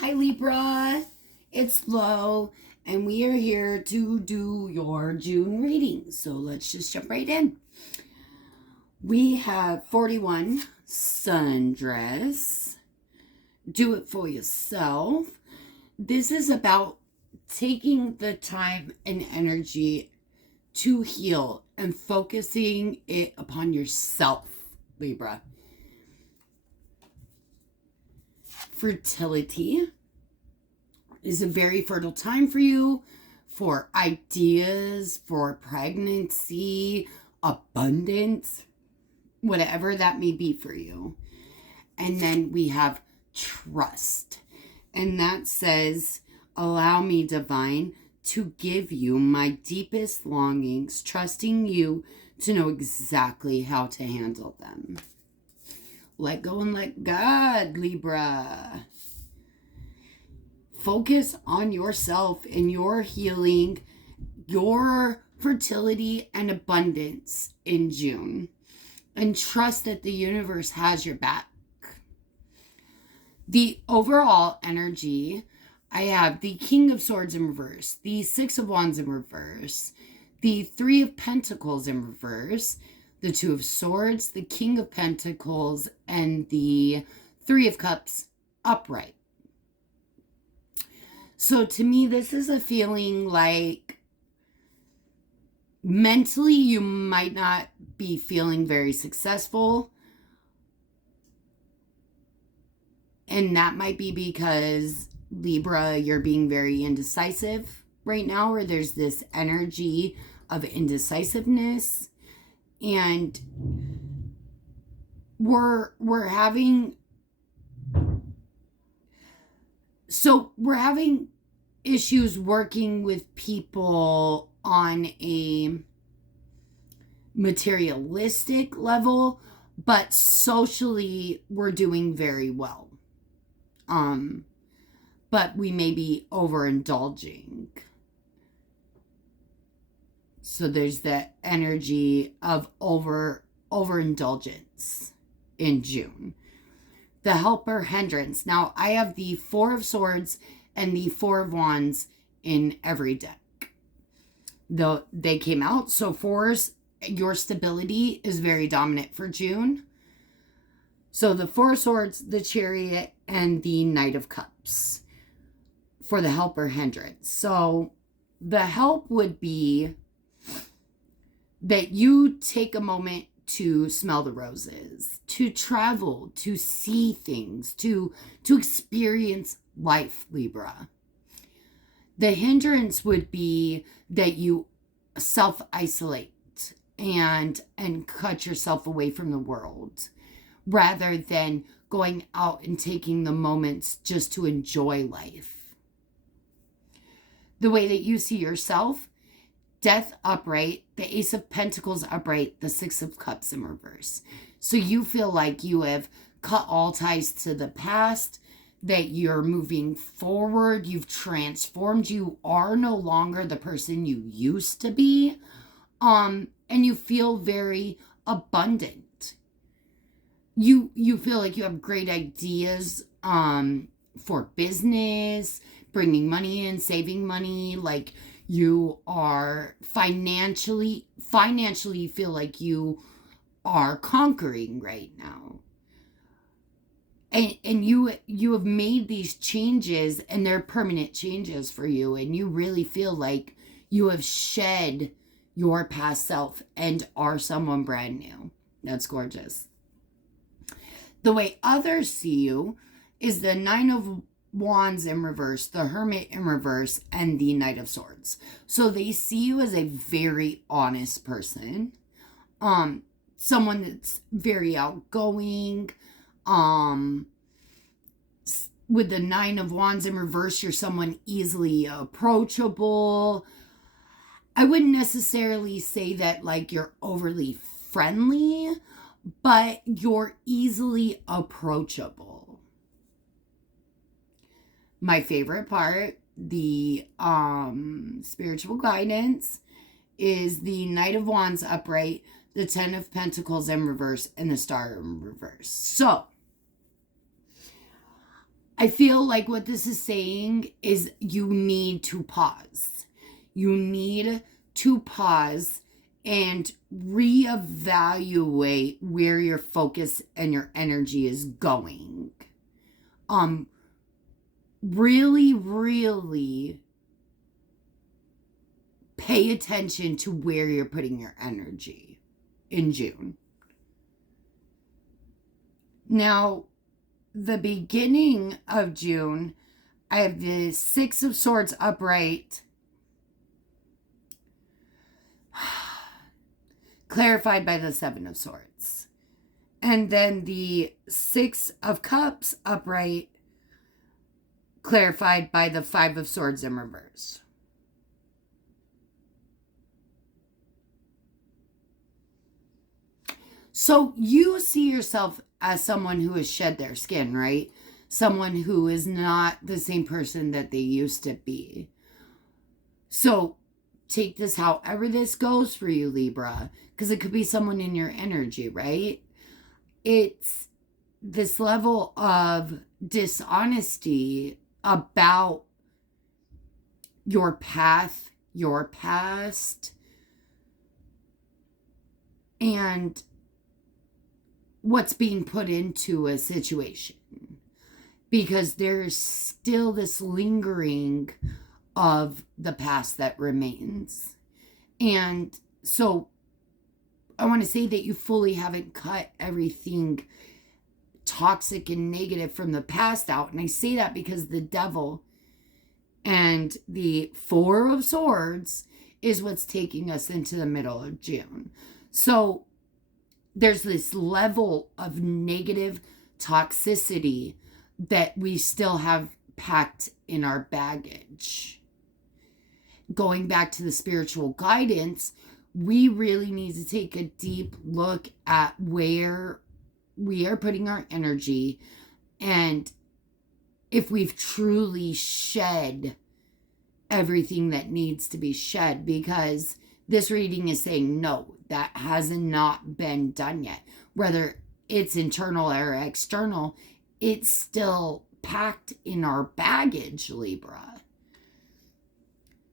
Hi Libra, it's Lo, and we are here to do your June reading. So let's just jump right in. We have 41 Sundress. Do it for yourself. This is about taking the time and energy to heal and focusing it upon yourself, Libra. Fertility is a very fertile time for you for ideas, for pregnancy, abundance, whatever that may be for you. And then we have trust. And that says, allow me, divine, to give you my deepest longings, trusting you to know exactly how to handle them. Let go and let God, Libra. Focus on yourself and your healing, your fertility and abundance in June. And trust that the universe has your back. The overall energy, I have the King of Swords in reverse, the Six of Wands in reverse, the Three of Pentacles in reverse, the Two of Swords, the King of Pentacles, and the Three of Cups upright. So to me, this is a feeling like mentally you might not be feeling very successful. And that might be because, Libra, you're being very indecisive right now, or there's this energy of indecisiveness. And we're having issues working with people on a materialistic level, but socially we're doing very well. But we may be overindulging. So there's that energy of overindulgence in June. The helper hindrance. Now, I have the Four of Swords and the Four of Wands in every deck. They came out. So fours, your stability is very dominant for June. So the Four of Swords, the Chariot, and the Knight of Cups for the helper hindrance. So the help would be that you take a moment to smell the roses, to travel, to see things, to experience life, Libra. The hindrance would be that you self-isolate and cut yourself away from the world, rather than going out and taking the moments just to enjoy life. The way that you see yourself, Death upright, the Ace of Pentacles upright, the Six of Cups in reverse. So you feel like you have cut all ties to the past, that you're moving forward, you've transformed, you are no longer the person you used to be, and you feel very abundant. You feel like you have great ideas for business, bringing money in, saving money, like you are financially you feel like you are conquering right now. And you have made these changes, and they're permanent changes for you, and you really feel like you have shed your past self and are someone brand new. That's gorgeous. The way others see you is the Nine of Wands in reverse, the Hermit in reverse, and the Knight of Swords. So they see you as a very honest person, someone that's very outgoing. With the Nine of Wands in reverse, you're someone easily approachable. I wouldn't necessarily say that like you're overly friendly, but you're easily approachable. My favorite part, the spiritual guidance, is the Knight of Wands upright, the Ten of Pentacles in reverse, and the Star in reverse. So I feel like what this is saying is you need to pause. You need to pause and reevaluate where your focus and your energy is going. Really, really pay attention to where you're putting your energy in June. Now, the beginning of June, I have the Six of Swords upright, clarified by the Seven of Swords. And then the Six of Cups upright, clarified by the Five of Swords in reverse. So you see yourself as someone who has shed their skin, right? Someone who is not the same person that they used to be. So take this however this goes for you, Libra, because it could be someone in your energy, right? It's this level of dishonesty about your path, your past, and what's being put into a situation, because there's still this lingering of the past that remains. And so I want to say that you fully haven't cut everything toxic and negative from the past out. And I say that because the devil and the Four of Swords is what's taking us into the middle of June. So there's this level of negative toxicity that we still have packed in our baggage. Going back to the spiritual guidance, we really need to take a deep look at where we are putting our energy and if we've truly shed everything that needs to be shed, because this reading is saying no, that has not been done yet. Whether it's internal or external, it's still packed in our baggage, Libra.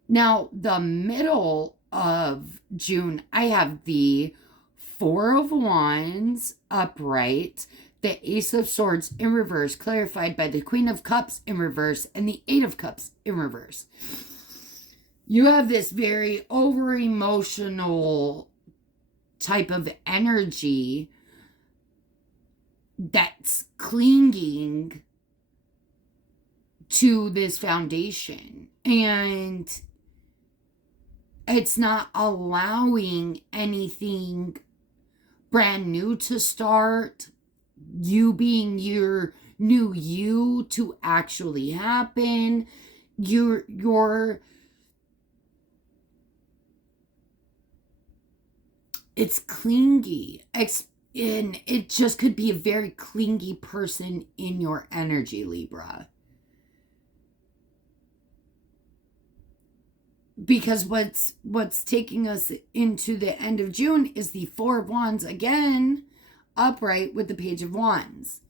Now, the middle of June, I have the Four of Wands upright, the Ace of Swords in reverse, clarified by the Queen of Cups in reverse, and the Eight of Cups in reverse. You have this very over-emotional type of energy that's clinging to this foundation, and it's not allowing anything brand new to start, you being your new you to actually happen. It's clingy, and it just could be a very clingy person in your energy, Libra. Because what's taking us into the end of June is the Four of Wands again, upright with the Page of Wands.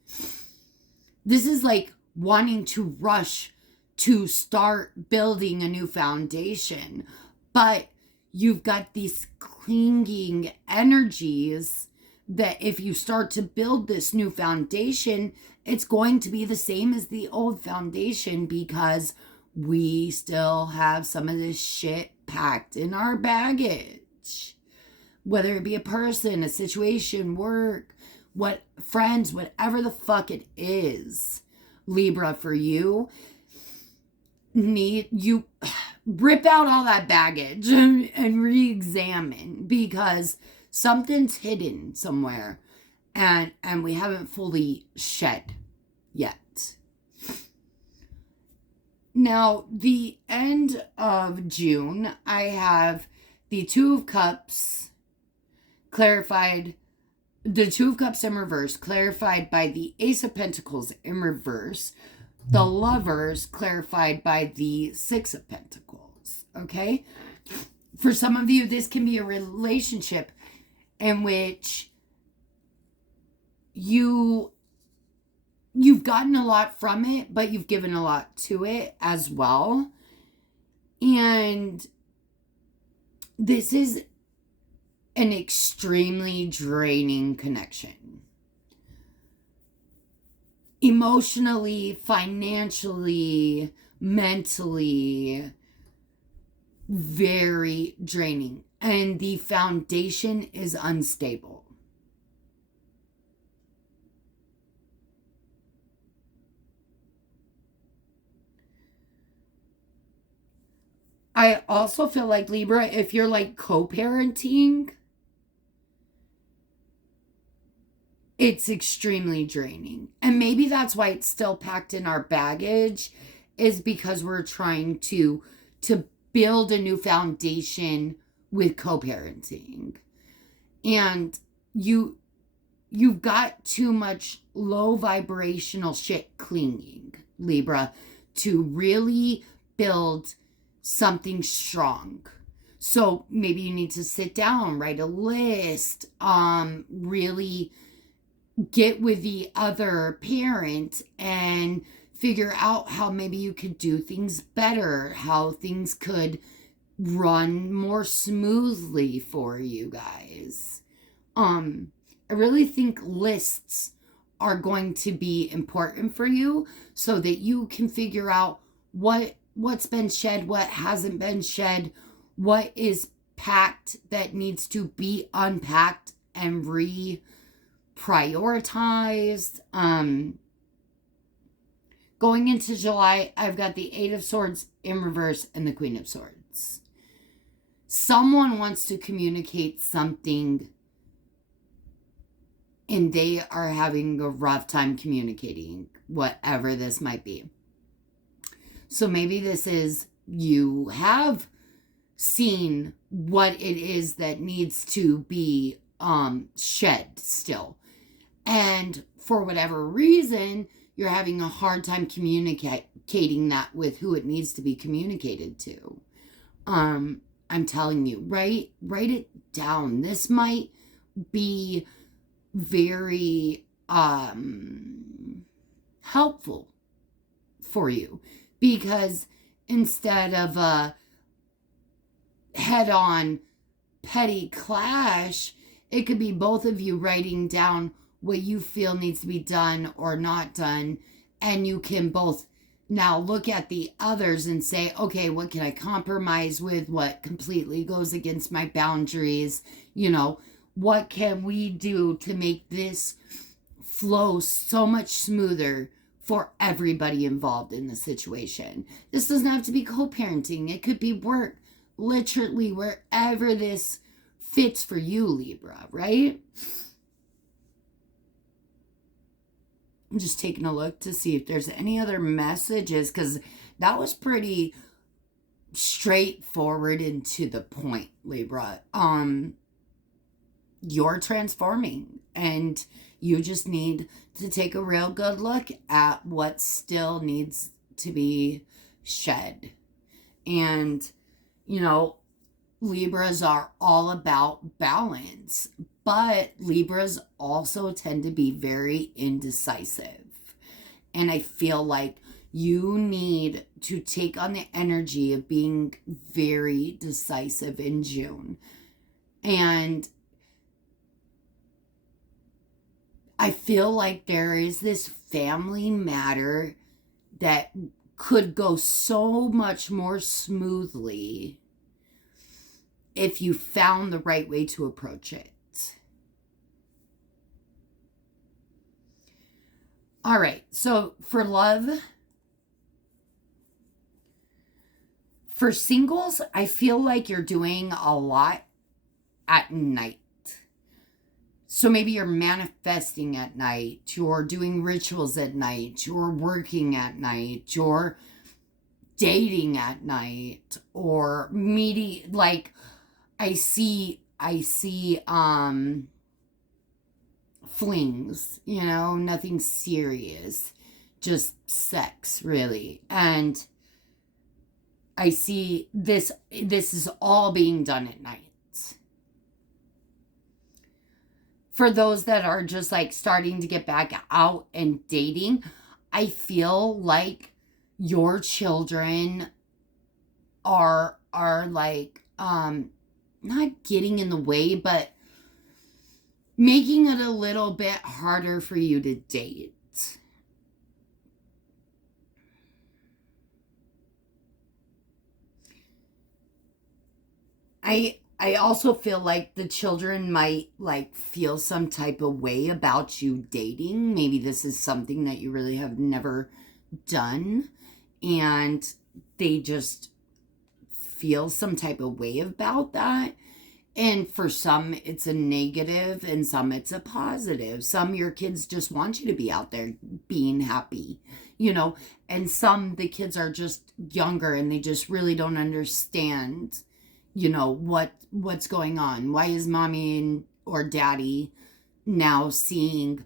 This is like wanting to rush to start building a new foundation, but you've got these clinging energies that if you start to build this new foundation, it's going to be the same as the old foundation, because we still have some of this shit packed in our baggage. Whether it be a person, a situation, work, friends, whatever the fuck it is, Libra, for you, you rip out all that baggage and re-examine, because something's hidden somewhere and we haven't fully shed yet. Now, the end of June, I have the Two of Cups clarified, the Two of Cups in reverse, clarified by the Ace of Pentacles in reverse, the Lovers clarified by the Six of Pentacles, okay? For some of you, this can be a relationship in which you you've gotten a lot from it, but you've given a lot to it as well. And this is an extremely draining connection. Emotionally, financially, mentally, very draining. And the foundation is unstable. I also feel like, Libra, if you're like co-parenting, it's extremely draining. And maybe that's why it's still packed in our baggage, is because we're trying to build a new foundation with co-parenting. And you've got too much low vibrational shit clinging, Libra, to really build something strong. So maybe you need to sit down, write a list, really get with the other parent and figure out how maybe you could do things better, how things could run more smoothly for you guys. I really think lists are going to be important for you so that you can figure out what's been shed, what hasn't been shed, what is packed that needs to be unpacked and reprioritized. Going into July, I've got the Eight of Swords in reverse and the Queen of Swords. Someone wants to communicate something and they are having a rough time communicating, whatever this might be. So maybe this is, you have seen what it is that needs to be shed still. And for whatever reason, you're having a hard time communicating that with who it needs to be communicated to. I'm telling you, write it down. This might be very helpful for you, because instead of a head-on petty clash, it could be both of you writing down what you feel needs to be done or not done, and you can both now look at the others and say, okay, what can I compromise with? What completely goes against my boundaries? You know, what can we do to make this flow so much smoother for everybody involved in the situation? This doesn't have to be co-parenting. It could be work, literally wherever this fits for you, Libra, right? I'm just taking a look to see if there's any other messages, because that was pretty straightforward and to the point, Libra. You're transforming, and you just need to take a real good look at what still needs to be shed. And, you know, Libras are all about balance, but Libras also tend to be very indecisive. And I feel like you need to take on the energy of being very decisive in June. And I feel like there is this family matter that could go so much more smoothly if you found the right way to approach it. All right, so for love, for singles, I feel like you're doing a lot at night. So maybe you're manifesting at night, you're doing rituals at night, you're working at night, you're dating at night, or meeting, like, I see flings, you know, nothing serious, just sex, really. And I see this is all being done at night. for those that are just like starting to get back out and dating, I feel like your children are like not getting in the way, but making it a little bit harder for you to date. I also feel like the children might like feel some type of way about you dating. Maybe this is something that you really have never done, and they just feel some type of way about that. And for some, it's a negative, and some it's a positive. Some your kids just want you to be out there being happy, and some the kids are just younger and they just really don't understand, what's going on. Why is mommy or daddy now seeing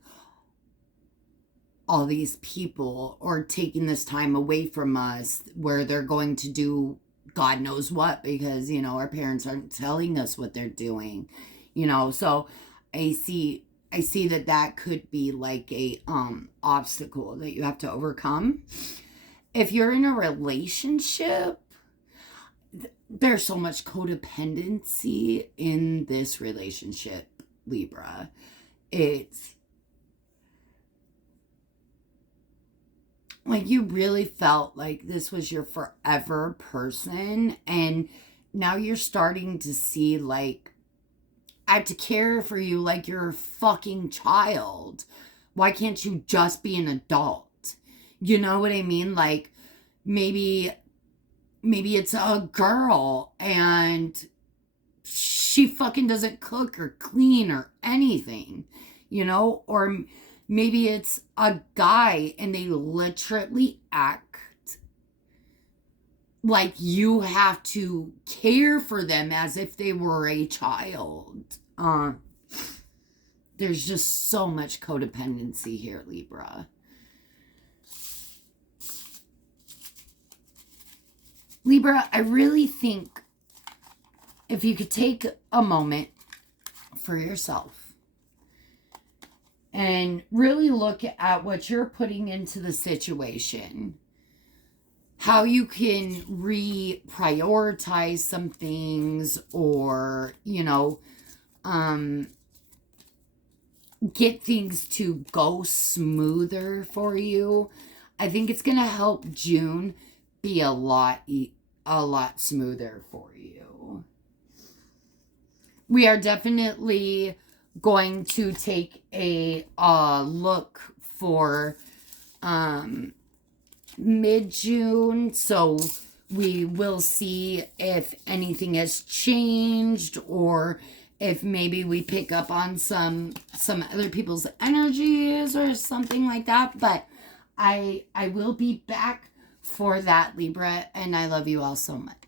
all these people or taking this time away from us where they're going to do God knows what, because our parents aren't telling us what they're doing, so I see that could be like a obstacle that you have to overcome. If you're in a relationship, there's so much codependency in this relationship, Libra. It's like you really felt like this was your forever person, and now you're starting to see like, I have to care for you like you're a fucking child. Why can't you just be an adult? You know what I mean? Like maybe it's a girl and she fucking doesn't cook or clean or anything, or maybe it's a guy and they literally act like you have to care for them as if they were a child. There's just so much codependency here, Libra. Libra, I really think if you could take a moment for yourself and really look at what you're putting into the situation, how you can reprioritize some things, or, get things to go smoother for you. I think it's going to help June be a lot smoother for you. We are definitely going to take a look for mid-June, so we will see if anything has changed, or if maybe we pick up on some other people's energies or something like that. But I will be back for that, Libra, and I love you all so much.